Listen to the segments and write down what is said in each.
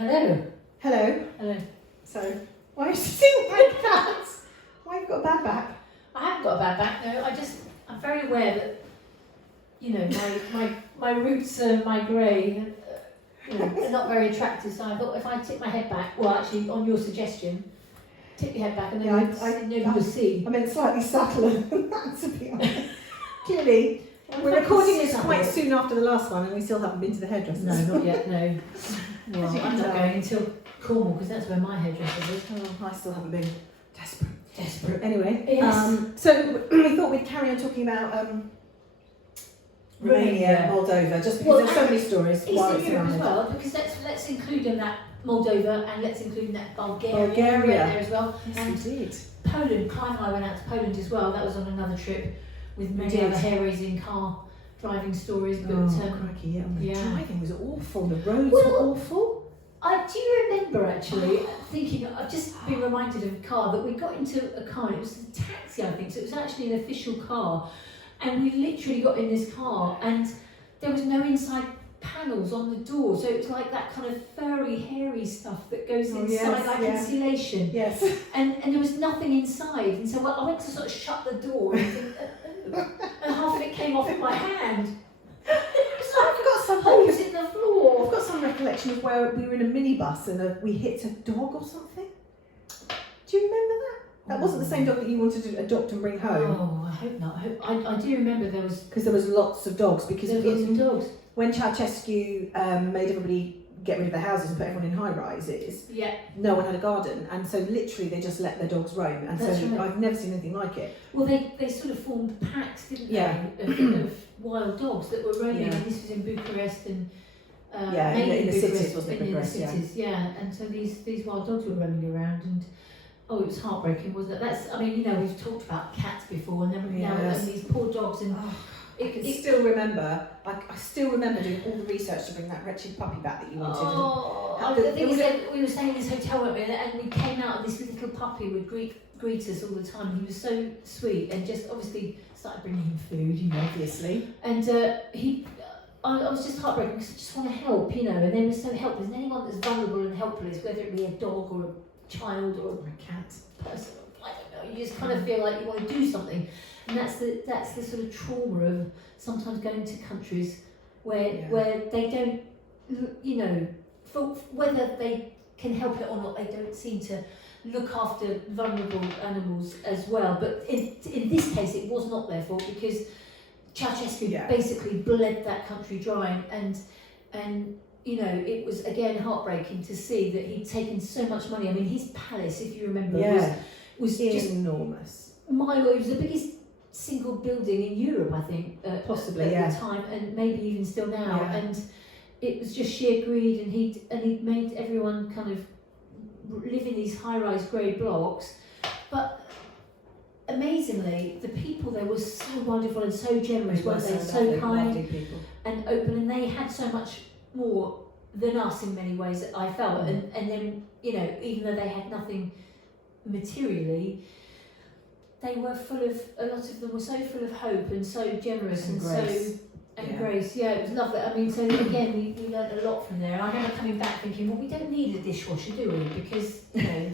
Hello. Hello. Hello. So, why are you sitting like that? Why have you got a bad back? I haven't got a bad back, no. I'm very aware that, you know, my roots and my grey, are not very attractive. So I thought if I tip my head back, well, actually, on your suggestion, tip your head back and then nobody will see. I meant slightly subtler than that, to be honest. Clearly, we're recording this quite soon after the last one, and we still haven't been to the hairdresser. No, not yet, no. Well, As you can I'm not tell. going until Cornwall, because that's where my hairdresser is. Oh, I still haven't been. Desperate. Anyway, Yes. so we thought we'd carry on talking about Romania, Moldova, just because there's so many stories. Eastern Europe as well, because let's include in that Moldova and let's include in that Bulgaria there as well. Yes, And indeed. Poland, Clive and I went out to Poland as well. That was on another trip with many did. other hair-raising car driving stories. But Crikey, yeah. The yeah. driving was awful. The roads Well, were awful. I do remember actually thinking, I've just been reminded of a car that we got into a car and it was a taxi, I think, so it was actually an official car, and we literally got in this car and there was no inside panels on the door, so it was like that kind of furry, hairy stuff that goes inside, like insulation. Yes. And there was nothing inside, and so I went to sort of shut the door and half of it came off in my hand. I've got some Holes in the floor. I've got some recollection of where we were in a minibus and we hit a dog or something. Do you remember that? That wasn't the same dog that you wanted to adopt and bring home. Oh, I hope not. I do remember there was lots of dogs. Because lots of dogs. when Ceausescu made everybody get rid of their houses and put everyone in high rises, Yeah. no one had a garden, and so literally they just let their dogs roam. And That's so right. I've never seen anything like it. Well, they sort of formed packs, didn't Yeah. they, of wild dogs that were roaming. Yeah. And this was in Bucharest and Yeah, mainly in the Bucharest, cities, wasn't it? in the Bucharest, yeah. cities, yeah. And so these wild dogs were roaming around, and it was heartbreaking, wasn't it? We've talked about cats before, and then now Yes. and these poor dogs, and I can still remember. I still remember doing all the research to bring that wretched puppy back that you wanted. The thing is that we were staying in this hotel, weren't we, and we came out, and this little puppy would greet us all the time. He was so sweet, and just obviously started bringing him food, Obviously. And I was just heartbroken because I just want to help, and they were so helpless. And anyone that's vulnerable and helpless, whether it be a dog or a child or a cat person, I don't know, you just kind of feel like you want to do something. And that's the sort of trauma of sometimes going to countries where they don't, for whether they can help it or not, they don't seem to look after vulnerable animals as well. But in this case, it was not their fault, because Ceausescu basically bled that country dry, and it was again heartbreaking to see that he'd taken so much money. I mean, his palace, if you remember, was just enormous. It was the biggest single building in Europe, I think, possibly at the time, and maybe even still now. Yeah. And it was just sheer greed, and he'd made everyone kind of live in these high-rise grey blocks. But amazingly, the people there were so wonderful and so generous, weren't they? So kind and open, and they had so much more than us in many ways, that I felt. And then, even though they had nothing materially, they were a lot of them were so full of hope and so generous and grace. Grace. Yeah, it was lovely. I mean, so again, we learned a lot from there. And I remember coming back thinking, well, we don't need a dishwasher, do we? Because, I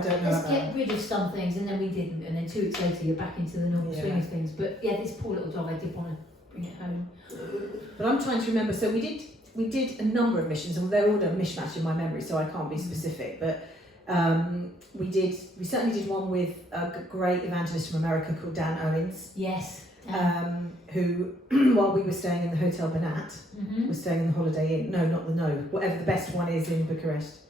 don't know. let's get rid of some things, and then we didn't. And then 2 weeks later, you're back into the normal swing of things. But yeah, this poor little dog, I did want to bring it home. But I'm trying to remember. So we did a number of missions, and they're all a mishmash in my memory, so I can't be specific. But we certainly did one with a great evangelist from America called Dan Owens. Yes. Who, while we were staying in the Hotel Banat, was staying in the Holiday Inn. No, not the whatever the best one is in Bucharest.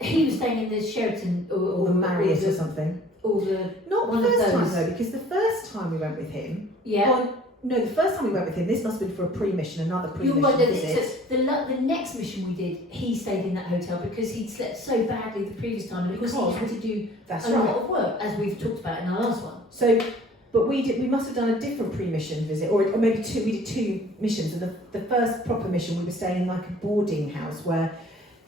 He was staying in the Sheraton or the Marriott or something. Or the not the first time though, because the first time we went with him. Yeah. The first time we went with him, this must have been for a pre-mission, another pre-mission visit. So the next mission we did, he stayed in that hotel because he'd slept so badly the previous time, and because he had to do a lot of work, as we've talked about in our last one. So. But we must have done a different pre-mission visit, or maybe two. We did 2 missions, and the first proper mission we were staying in like a boarding house where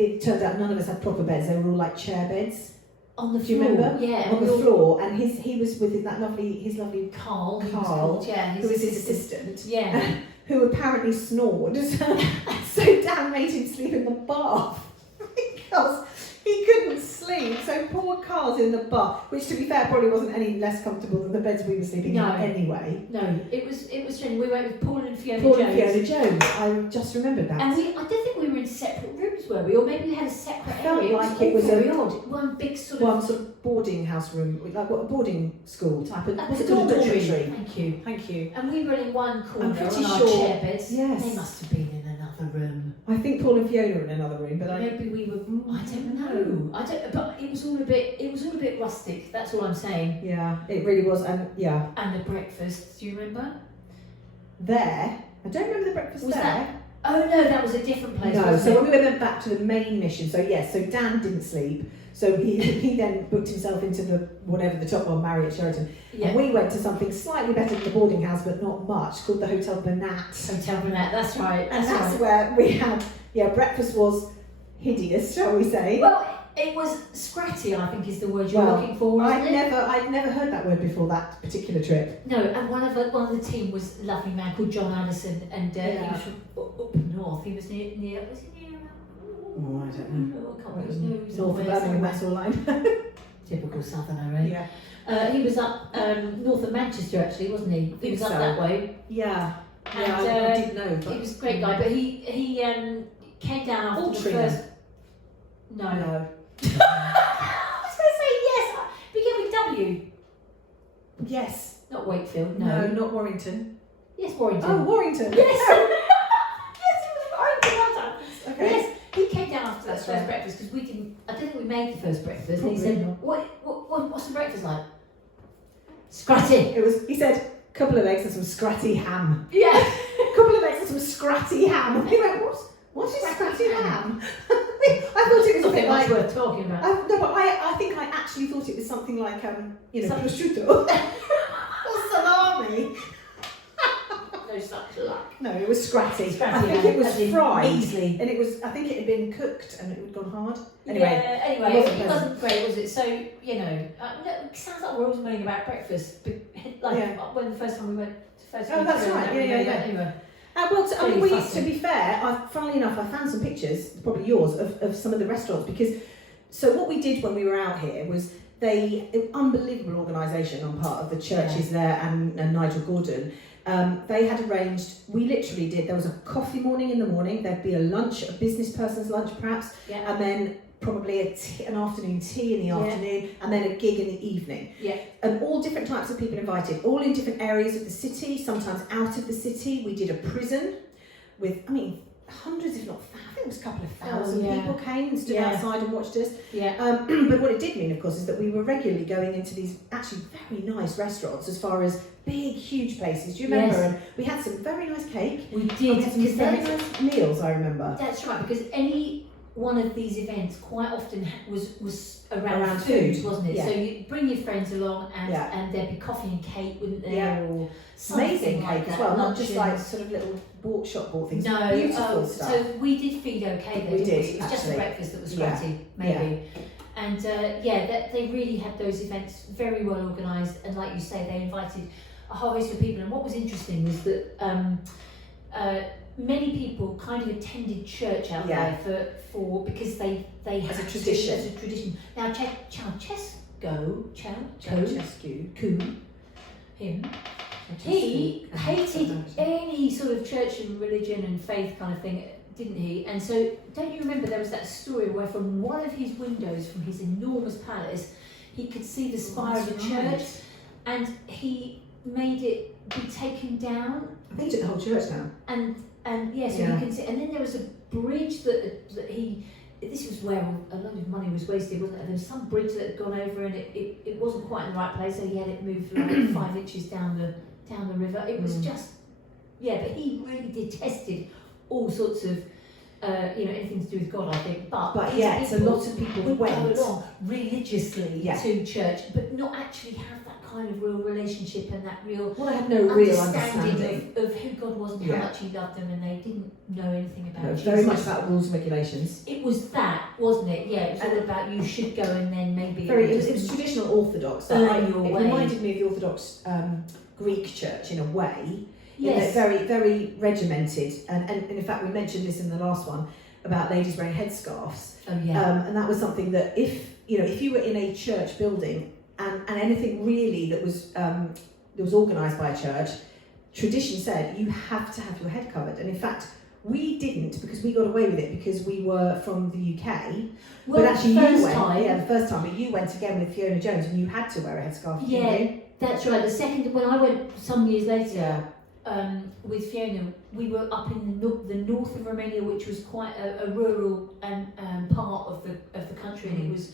it turned out none of us had proper beds. They were all like chair beds. On the floor. Do you remember? Yeah. On the floor, and he was with his lovely Carl, who was his assistant. Yeah. Who apparently snored. So Dan made him sleep in the bath. because he couldn't sleep. So poor Carl's in the bar, which to be fair probably wasn't any less comfortable than the beds we were sleeping in anyway. No, it was strange. We went with Paul and Fiona Paul Jones. and Fiona Jones. I just remembered that. And I don't think we were in separate rooms, were we? Or maybe we had a separate felt area. like it was very odd. One big sort of boarding house room, like what a boarding school type of a dormitory. Thank Thank you. And we were in one corner I'm pretty on our sure. chair beds. Yes. They must have been in another room. I think Paul and Fiona were in another room, but Maybe we were. I don't know. But it was all a bit rustic. That's all I'm saying. Yeah, it really was, and yeah. And the breakfast. Do you remember? There, I don't remember the breakfast Was there. that? Oh no, that was a different place. No, wasn't so it? when we went back to the main mission, so yes, so Dan didn't sleep, so he then booked himself into the whatever the top one, Marriott Sheraton, and we went to something slightly better than the boarding house, but not much, called the Hotel Bernat. Hotel Bernat. That's right. And that's where we had breakfast was hideous, shall we say? Well, it was scratty, I think is the word you're looking for. I'd never heard that word before that particular trip. No, and one of the team was a lovely man called John Anderson, and he was from up north. He was near. Was he near? Oh, I don't know. I can't remember. He was North of Birmingham, that's all line. Typical southerner, right? Yeah. He was up north of Manchester, actually, wasn't he? He was up that way. Yeah. And, I did know. But he was a great guy, but he came down after the first. No. I was going to say yes. Begin with W. Yes. Not Wakefield. No, not Warrington. Yes, Warrington. Oh, Warrington. Yes. Yes, it was Warrington. Well done. Okay. Yes, he came down after that That's first right. breakfast because we didn't. I don't think we made the first breakfast. Probably and he said, not. "What's the breakfast like?" Scratty. He said a couple of eggs and some scratty ham. Yeah. A couple of eggs and some scratty ham. And he went, what is scratty ham? I thought it was a bit like worth talking about. no, but I think I actually thought it was something like prosciutto or salami. No such luck. No, it was scratty. Scratty, I think it was as in fried, measly. and I think it had been cooked and it had gone hard. Anyway, it wasn't great, was it? So no, it sounds like we're always moaning about breakfast, but when the first time we went to first. Oh, that's right. Yeah. Anyway. To be fair, funnily enough, I found some pictures, probably yours, of some of the restaurants because. So what we did when we were out here was an unbelievable organisation on part of the churches there and Nigel Gordon. They had arranged, we literally did, there was a coffee morning in the morning, there'd be a lunch, a business person's lunch perhaps, and then probably an afternoon tea in the afternoon, and then a gig in the evening. Yeah. And all different types of people invited, all in different areas of the city, sometimes out of the city. We did a prison with, hundreds, if not, I think it was a couple of thousand people came and stood outside and watched us. Yeah. But what it did mean, of course, is that we were regularly going into these actually very nice restaurants as far as big, huge places. Do you remember? Yes. And we had some very nice cake. We did. We had some very nice meals, I remember. That's right, because any one of these events quite often was around food, wasn't it? Yeah. So you bring your friends along and there'd be coffee and cake, wouldn't there? Yeah. Or Amazing like cake as that, well, not just luncheons. like sort of little shop bought things. No, Beautiful stuff. So we did feed okay there. We didn't did, It was just the actually. breakfast that was scratty, maybe. And they really had those events very well organised, and like you say, they invited a whole host of people. And what was interesting was that many people kind of attended church out there for because they As a had tradition. as a tradition. Now Ceausescu, him. He hated any sort of church and religion and faith kind of thing, didn't he? And so, don't you remember there was that story where from one of his windows from his enormous palace, he could see the spire of the church, and he made it be taken down. I think he took the whole church down. And you can see. And then there was a bridge that he. This was where a lot of money was wasted, wasn't it? There was some bridge that had gone over, and it wasn't quite in the right place, so he had it moved like 5 inches down the river. It was just, but he really detested all sorts of, anything to do with God, I think. But so lots of people would went go along religiously to church, but not actually have that kind of real relationship and that real I had no real understanding of who God was and how much He loved them, and they didn't know anything about Jesus. Very much about rules and regulations. It was that, wasn't it? Yeah, it was all about you should go and then maybe. It was traditional Orthodox. Your It way. reminded me of the Orthodox Greek church in a way. Yes. Very, very regimented. And in fact, we mentioned this in the last one. about ladies wearing headscarves. Oh yeah. And that was something that if you were in a church building and anything really that was organised by a church, tradition said you have to have your head covered. And in fact, we didn't, because we got away with it because we were from the UK. Well, but actually the first time, but you went again with Fiona Jones and you had to wear a headscarf. Yeah, didn't you? that's right. The second, when I went some years later, Yeah. with Fiona, we were up in the north of Romania, which was quite a rural part of the country, and it was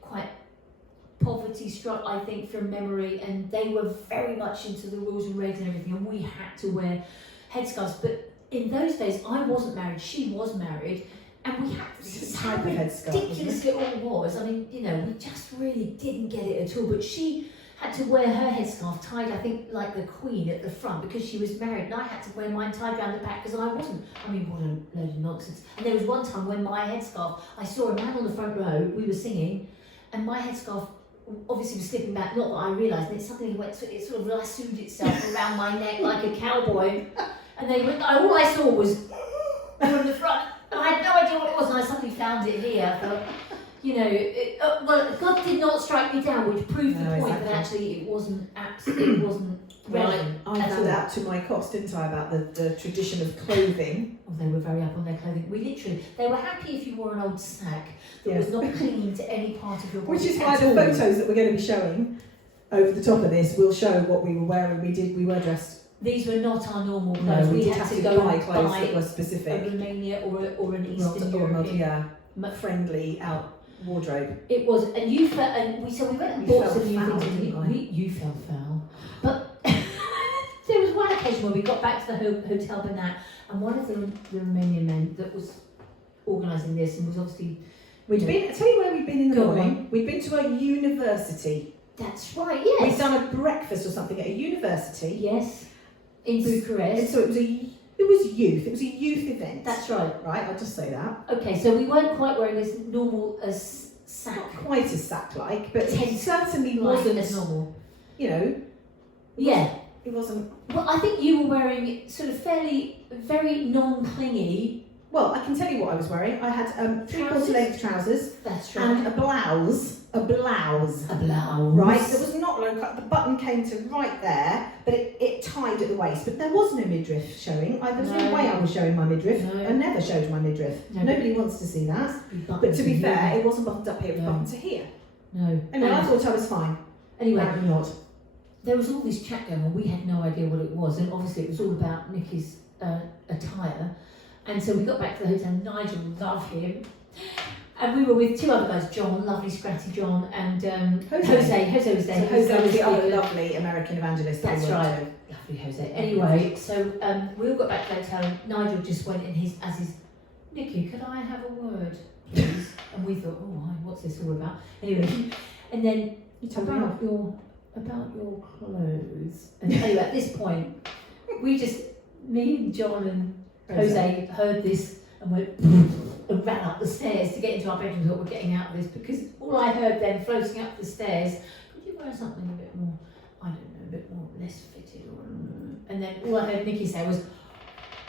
quite poverty struck, I think, from memory, and they were very much into the rules and regs and everything, and we had to wear headscarves. But in those days, I wasn't married; she was married, and we had how ridiculous it all was. I mean, we just really didn't get it at all. But she had to wear her headscarf tied, I think, like the Queen at the front because she was married, and I had to wear mine tied around the back because I wasn't. I mean, what a load of nonsense. And there was one time when my headscarf, I saw a man on the front row, we were singing, and my headscarf obviously was slipping back, not that I realised, and it suddenly it sort of lassoed itself around my neck like a cowboy, and all I saw was from the front, and I had no idea what it was, and I suddenly found it here. But, well, God did not strike me down, which proved the point that actually it wasn't relevant. I found out to my cost, didn't I, about the tradition of clothing. Oh, they were very up on their clothing. They were happy if you wore an old sack that was not clinging to any part of your body. Which is why the photos that we're going to be showing over the top of this will show what we were wearing. We were dressed. These were not our normal clothes. No, we had had to to go buy and clothes buy that were specific. a Romania or an Eastern European. Friendly out wardrobe. It was, and we went and bought some new things. Didn't You fell foul. But there was one occasion where we got back to the Hotel Banat, and one of the Romanian men that was organising this and was obviously... I'll tell you where we'd been in the morning. On. We'd been to a university. That's right, yes. We'd done a breakfast or something at a university. Yes, in Bucharest. And so it was youth. It was a youth event. That's right. Right, I'll just say that. Okay, so we weren't quite wearing as normal as sack. Not quite as sack-like, but it certainly Like wasn't as normal. Yeah. It wasn't. Well, I think you were wearing sort of very non-clingy. Well, I can tell you what I was wearing. I had 3/4 length trousers. That's right. And a blouse. A blouse. Right, there was not low cut. The button came to right there, but it tied at the waist. But there was no midriff showing. There was no way I was showing my midriff. No. I never showed my midriff. No. Nobody wants to see that. But to be fair, it wasn't buttoned up here, it was buttoned to here. No. Anyway, I thought I was fine. Anyway, apparently not. There was all this chat going on. We had no idea what it was, and obviously it was all about Nicki's attire. And so we got back to the hotel. Nigel loved him. And we were with two other guys, John, lovely scratty John, and Jose. Jose was there. So Jose was the other lovely American evangelist. That's right. Lovely Jose. Anyway, so we all got back to the hotel, and Nigel just went in his Nicki, could I have a word, please? And we thought, what's this all about? Anyway, and then about your clothes. And anyway, at this point, me and John and Jose heard this and went and ran up the stairs to get into our bedroom. Thought we're getting out of this, because all I heard then floating up the stairs, could you wear something a bit more, I don't know, a bit more less fitted, and then all I heard Nicki say was,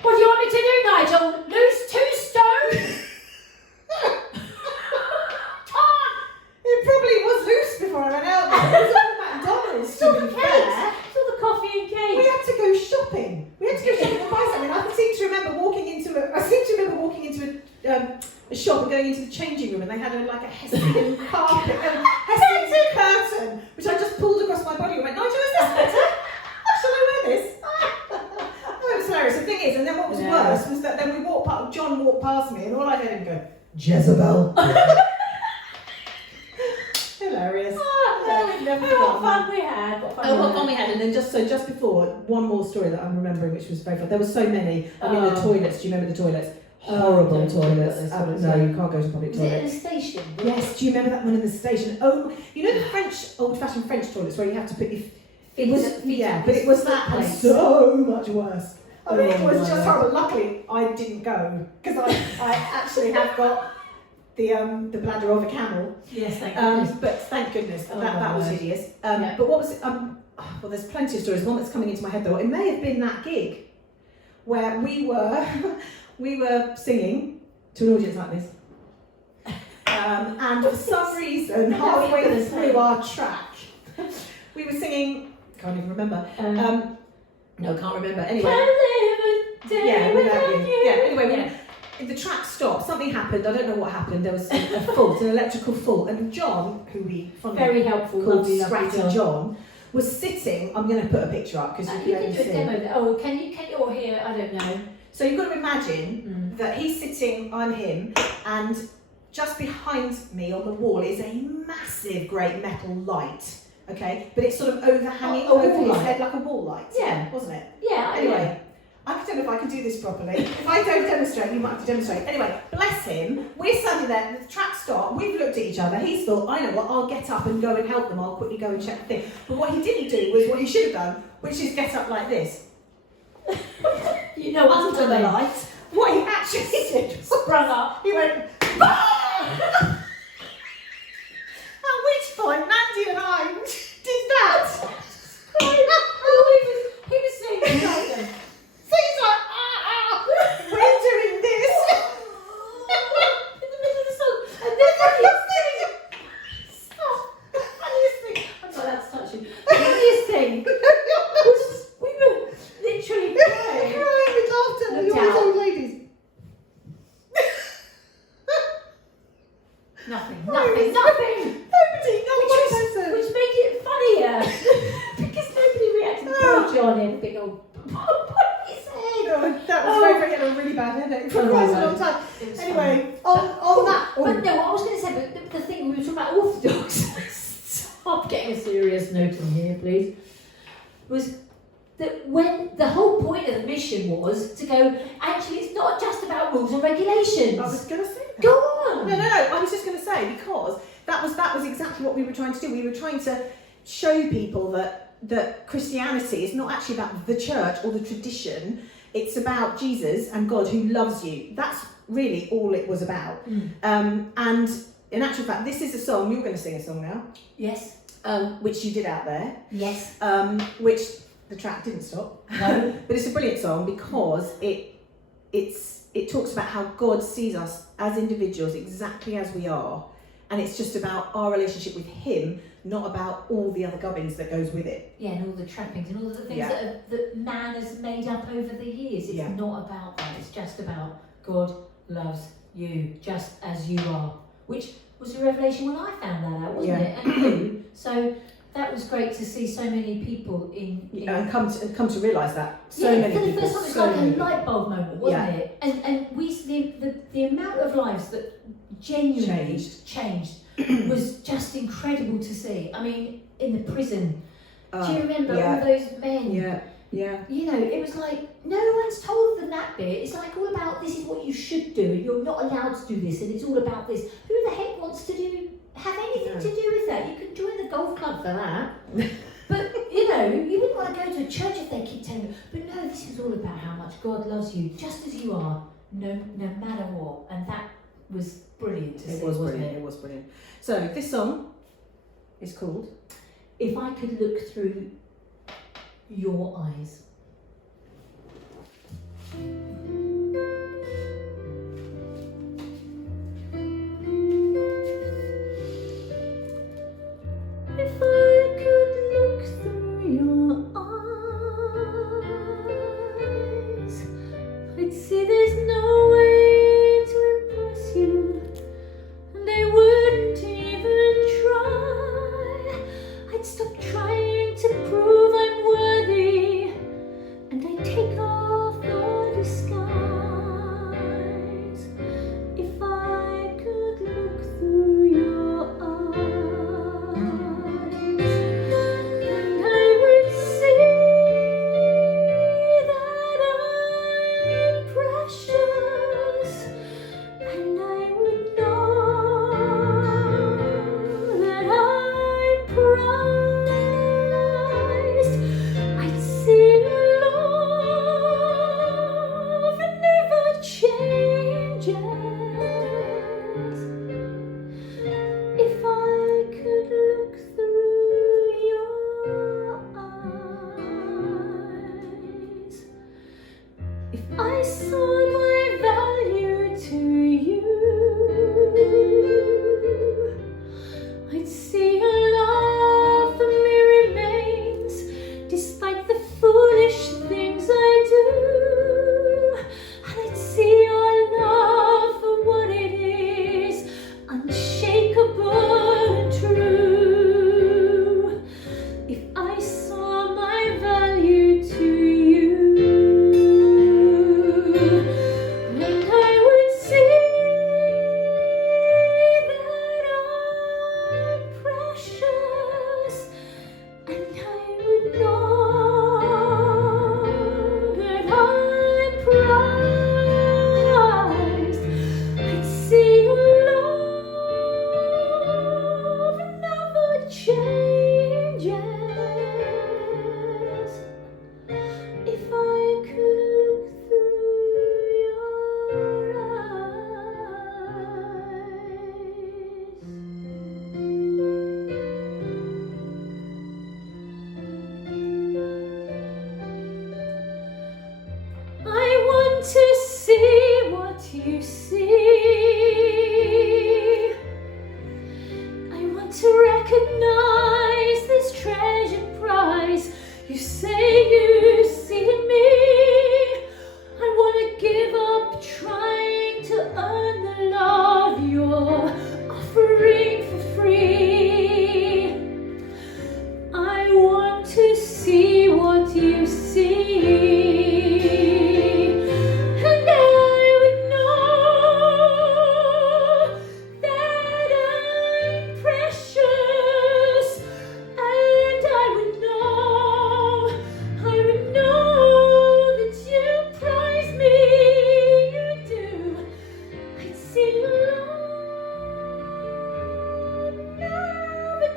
what do you want me to do, Nigel? Lose 2 stone? It probably was loose before I went out there. It was at McDonald's. Saw the cakes, saw the coffee and cake. We had to go shopping. To buy something. I seem to remember walking into a shop and going into the changing room, and they had a Hessian carpet, Hessian curtain, which I just pulled across my body and went, Nigel, is this better? Shall I wear this? Oh, it was hilarious. The thing is, and then what was worse was that then John walked past me, and all I heard him go, Jezebel. Hilarious. What fun we had. What fun we had. And then just before, one more story that I'm remembering, which was very fun. There were so many. I mean, the toilets. Do you remember the toilets? Horrible toilets. No, you can't go to public toilets. Was it in a station? Yes. Do you remember that one in the station? Oh, you know the old-fashioned French toilets where you have to put your but it was that and so much worse. I mean, it was just horrible. Luckily, I didn't go because I actually have got the bladder of a camel. Yes, thank goodness. But thank goodness, that was hideous. But what was it? Well, there's plenty of stories. One that's coming into my head though, it may have been that gig where we were singing to an audience like this. And for some reason, halfway through our track, we were singing, can't even remember. No, can't remember. Anyway. Yeah, without you. Yeah, anyway, the track stopped, something happened, I don't know what happened, there was a fault, an electrical fault, and John, who we very helpful, called lovely Scratty John, was sitting, I'm going to put a picture up because you can do a demo there. Oh, can you or here, I don't know. So you've got to imagine that he's sitting, I'm him, and just behind me on the wall is a massive great metal light, okay, but it's sort of overhanging over his head like a wall light, wasn't it? Yeah, anyway. I don't know if I can do this properly. If I don't demonstrate, you might have to demonstrate. Anyway, bless him. We're standing there, the track stopped, we've looked at each other. He's thought, I know what, I'll get up and go and help them. I'll quickly go and check the thing. But what he didn't do was what he should have done, which is get up like this. You know, under the light. What he actually did, sprung up. He went, bah! At which point, Mandy and I did that. He was saying something. So he's like, we're doing this. In the middle of the song. And then funniest thing. Stop. The funniest thing. I'm not allowed to touch you. The funniest thing was we were literally crying. Crying with laughter. No You doubt. old ladies. Nothing. Nobody, Which made it funnier. Because nobody reacted. Poor John in a big old his head. No, that was very, very, a really bad headache for quite a long time. Anyway, on that. But no, I was going to say, but the thing we were talking about Orthodox, stop getting a serious note on here, please, was that when the whole point of the mission was to go, actually, it's not just about rules and regulations. I was going to say that. Go on. No, I was just going to say, because that was exactly what we were trying to do. We were trying to show people that Christianity is not actually about the church or the tradition. It's about Jesus and God who loves you. That's really all it was about. And in actual fact, this is a song, you're going to sing a song now. Yes. Which you did out there. Yes. Which the track didn't stop. No. But it's a brilliant song because it talks about how God sees us as individuals exactly as we are. And it's just about our relationship with him, not about all the other gubbins that goes with it. Yeah, and all the trappings and all the things that man has made up over the years. It's not about that. It's just about God loves you just as you are, which was a revelation when I found that out, wasn't it? And you. So that was great to see so many people in and come to realise that many for the people. first time, it's like a light bulb moment, wasn't it? And we the amount of lives that genuinely changed was just incredible to see. I mean, in the prison, do you remember all those men? Yeah. You know, it was like no one's told them that bit. It's like all about this is what you should do, and you're not allowed to do this, and it's all about this. Who the heck wants to have anything to do with that? You can join the golf club for that. But you know, you wouldn't want to go to a church if they keep telling you. But no, this is all about how much God loves you, just as you are, no matter what. And that was brilliant to see. It was brilliant. So this song is called If I Could Look Through Your Eyes. If I could look through your eyes, I'd see there's no way to impress you, and I wouldn't even try. I'd stop trying to prove I'm worthy, and I'd take off the disguise.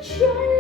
change.